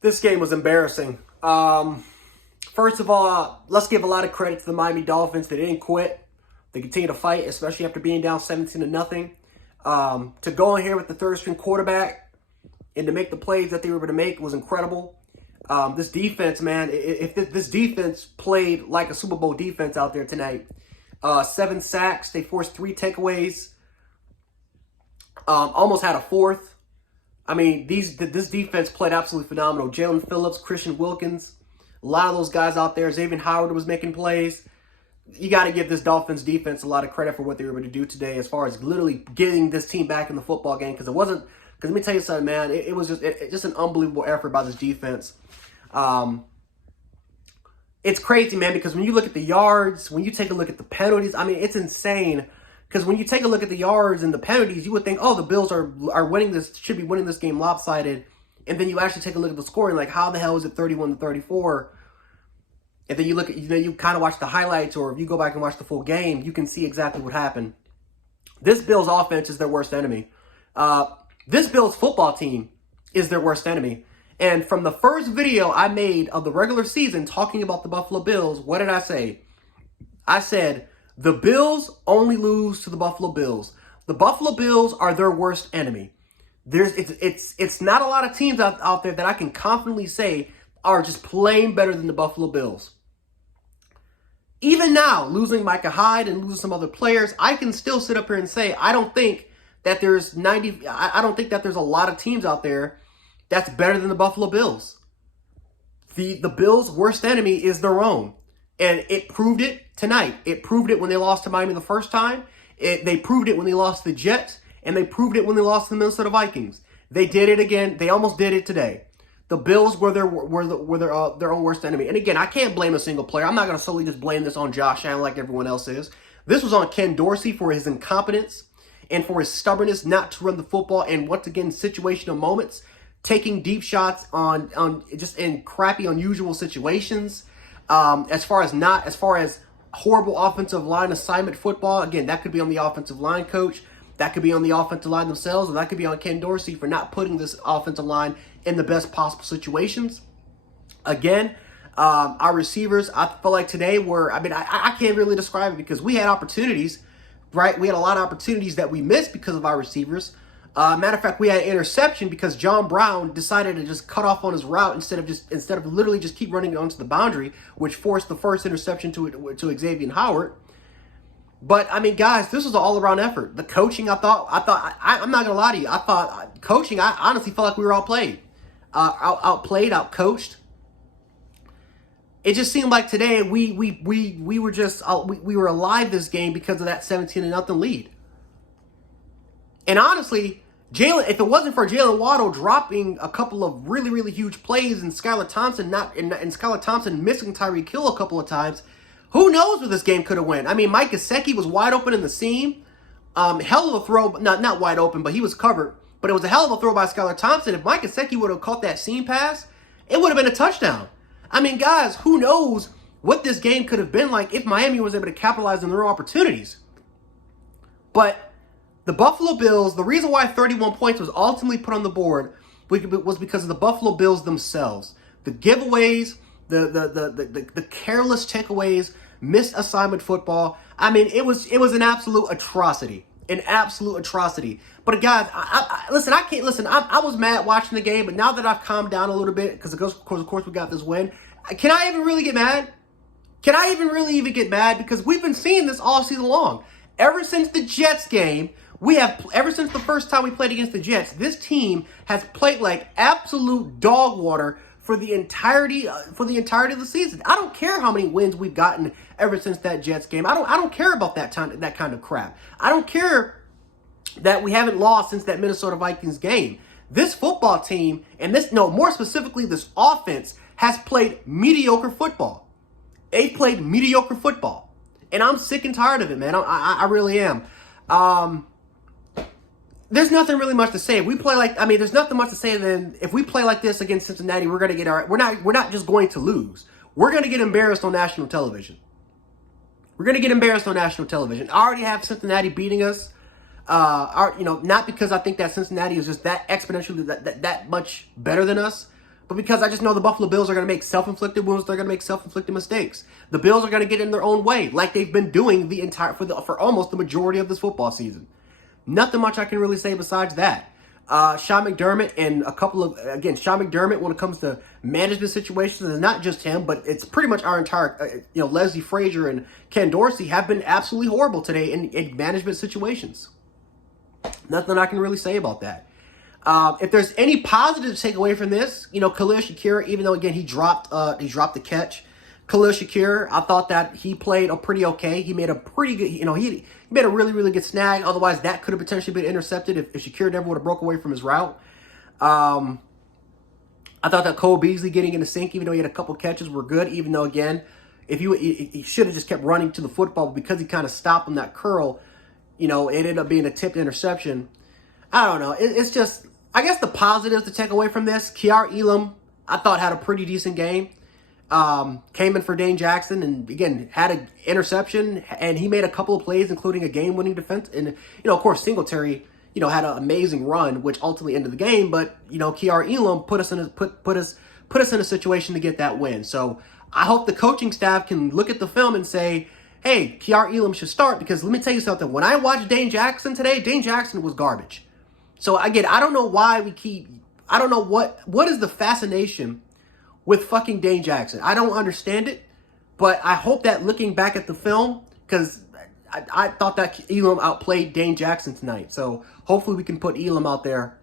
This game was embarrassing. First of all, let's give a lot of credit to the Miami Dolphins. They didn't quit. They continue to fight, especially after being down 17-0. To go in here with the third string quarterback and to make the plays that they were able to make was incredible. This defense, man, if this defense played like a Super Bowl defense out there tonight, 7 sacks, they forced 3 takeaways, almost had a fourth. I mean, this defense played absolutely phenomenal. Jalen Phillips, Christian Wilkins, a lot of those guys out there. Xavier Howard was making plays. You got to give this Dolphins defense a lot of credit for what they were able to do today as far as literally getting this team back in the football game. Because let me tell you something, man. It was just an unbelievable effort by this defense. It's crazy, man, because when you look at the yards, when you take a look at the penalties, I mean, it's insane. Because when you take a look at the yards and the penalties, you would think, oh, the Bills are winning this, should be winning this game lopsided. And then you actually take a look at the scoring, like how the hell is it 31-34? And then you look at, you kind of watch the highlights, or if you go back and watch the full game, you can see exactly what happened. This Bills offense is their worst enemy. This Bills football team is their worst enemy. And from the first video I made of the regular season talking about the Buffalo Bills, what did I say? I said, the Bills only lose to the Buffalo Bills. The Buffalo Bills are their worst enemy. It's not a lot of teams out there that I can confidently say are just playing better than the Buffalo Bills. Even now, losing Micah Hyde and losing some other players, I can still sit up here and say I don't think that there's a lot of teams out there that's better than the Buffalo Bills. The Bills' worst enemy is their own. And it proved it tonight. It proved it when they lost to Miami the first time. They proved it when they lost to the Jets. And they proved it when they lost to the Minnesota Vikings. They did it again. They almost did it today. The Bills were their own worst enemy. And again, I can't blame a single player. I'm not going to solely just blame this on Josh Allen like everyone else is. This was on Ken Dorsey for his incompetence and for his stubbornness not to run the football. And once again, situational moments, taking deep shots on just in crappy, unusual situations. As far as horrible offensive line assignment football, again, that could be on the offensive line coach. That could be on the offensitive line themselves, and that could be on Ken Dorsey for not putting this offensive line in the best possible situations. Again, our receivers, I felt like today were, I can't really describe it because we had opportunities, right? We had a lot of opportunities that we missed because of our receivers. Matter of fact, we had an interception because John Brown decided to just cut off on his route instead of literally just keep running onto the boundary, which forced the first interception to Xavier Howard. But I mean, guys, this was an all-around effort. The coaching, I'm not gonna lie to you. I thought coaching, I honestly felt like we were outplayed, outcoached. It just seemed like today we were alive this game because of that 17-0 lead. And honestly, if it wasn't for Jalen Waddle dropping a couple of really, really huge plays and Skylar Thompson missing Tyreek Hill a couple of times, who knows where this game could have went? I mean, Mike Gesicki was wide open in the seam. Hell of a throw, not wide open, but he was covered. But it was a hell of a throw by Skylar Thompson. If Mike Gesicki would have caught that seam pass, it would have been a touchdown. I mean, guys, who knows what this game could have been like if Miami was able to capitalize on their opportunities. But the Buffalo Bills, the reason why 31 points was ultimately put on the board was because of the Buffalo Bills themselves. The giveaways, the careless takeaways, missed assignment football. I mean, it was an absolute atrocity. An absolute atrocity. But guys, I was mad watching the game, but now that I've calmed down a little bit, because of course we got this win, can I even really get mad? Can I even get mad? Because we've been seeing this all season long. Ever since the Jets game, ever since the first time we played against the Jets, this team has played like absolute dog water for the entirety of the season. I don't care how many wins we've gotten ever since that Jets game. I don't care about that kind of crap. I don't care that we haven't lost since that Minnesota Vikings game. This football team, more specifically this offense, has played mediocre football. They've played mediocre football. And I'm sick and tired of it, man. I really am. There's nothing really much to say. There's nothing much to say than if we play like this against Cincinnati, we're gonna get we're not just going to lose. We're gonna get embarrassed on national television. We're gonna get embarrassed on national television. I already have Cincinnati beating us. Not because I think that Cincinnati is just that exponentially that much better than us, but because I just know the Buffalo Bills are going to make self-inflicted wounds. They're going to make self-inflicted mistakes. The Bills are going to get in their own way, like they've been doing for almost the majority of this football season. Nothing much I can really say besides that. Sean McDermott and Sean McDermott, when it comes to management situations, it's not just him, but it's pretty much our entire, Leslie Frazier and Ken Dorsey have been absolutely horrible today in management situations. Nothing I can really say about that. If there's any positive to take away from this, Khalil Shakir, even though again he dropped the catch, Khalil Shakir, I thought that he played pretty okay. He made a pretty good, he made a really, really good snag. Otherwise, that could have potentially been intercepted if Shakir never would have broke away from his route. I thought that Cole Beasley getting in the sink, even though he had a couple catches, were good. Even though, again, if he should have just kept running to the football, because he kind of stopped on that curl, it ended up being a tipped interception. I don't know. It's just, I guess the positives to take away from this, Kiar Elam, I thought had a pretty decent game. Came in for Dane Jackson and again had an interception, and he made a couple of plays, including a game-winning defense. And of course, Singletary, had an amazing run, which ultimately ended the game. But Kiar Elam put us in a situation to get that win. So I hope the coaching staff can look at the film and say, hey, Kiar Elam should start, because let me tell you something. When I watched Dane Jackson today, Dane Jackson was garbage. So again, I don't know why I don't know what is the fascination with fucking Dane Jackson. I don't understand it, but I hope that looking back at the film, because I thought that Elam outplayed Dane Jackson tonight. So hopefully we can put Elam out there.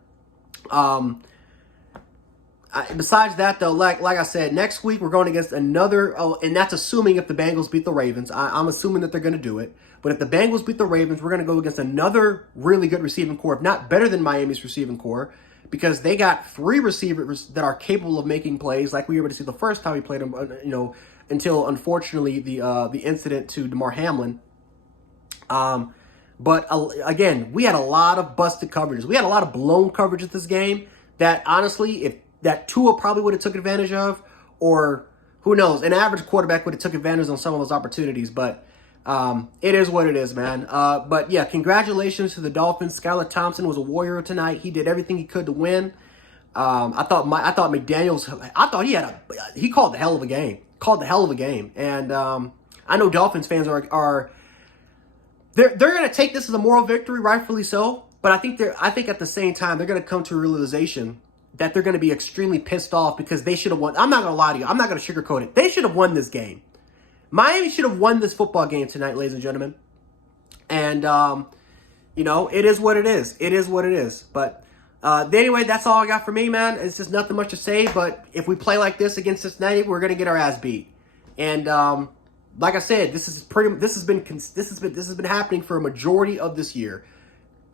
Besides that, though, like I said, next week we're going against another, and that's assuming if the Bengals beat the Ravens. I'm assuming that they're going to do it. But if the Bengals beat the Ravens, we're going to go against another really good receiving core, if not better than Miami's receiving core, because they got 3 receivers that are capable of making plays, like we were able to see the first time we played them, until, unfortunately, the incident to DeMar Hamlin. But again, we had a lot of busted coverages. We had a lot of blown coverage at this game that, honestly, if that Tua probably would have took advantage of, or who knows, an average quarterback would have took advantage on some of those opportunities. But it is what it is, man. But yeah, congratulations to the Dolphins. Skylar Thompson was a warrior tonight. He did everything he could to win. I thought McDaniels, he called the hell of a game. And I know Dolphins fans are they're going to take this as a moral victory, rightfully so. But I think at the same time they're going to come to a realization that they're going to be extremely pissed off, because they should have won. I'm not going to lie to you. I'm not going to sugarcoat it. They should have won this game. Miami should have won this football game tonight, ladies and gentlemen. And, it is what it is. It is what it is. But anyway, that's all I got for me, man. It's just nothing much to say. But if we play like this against Cincinnati, we're going to get our ass beat. And like I said, this has been happening for a majority of this year.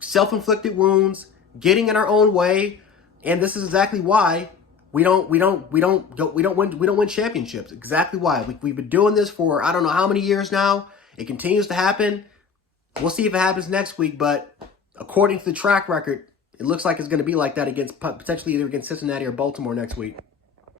Self-inflicted wounds, getting in our own way, and this is exactly why we don't win championships. Exactly why. We've been doing this for I don't know how many years now. It continues to happen. We'll see if it happens next week, but according to the track record, it looks like it's going to be like that potentially either against Cincinnati or Baltimore next week.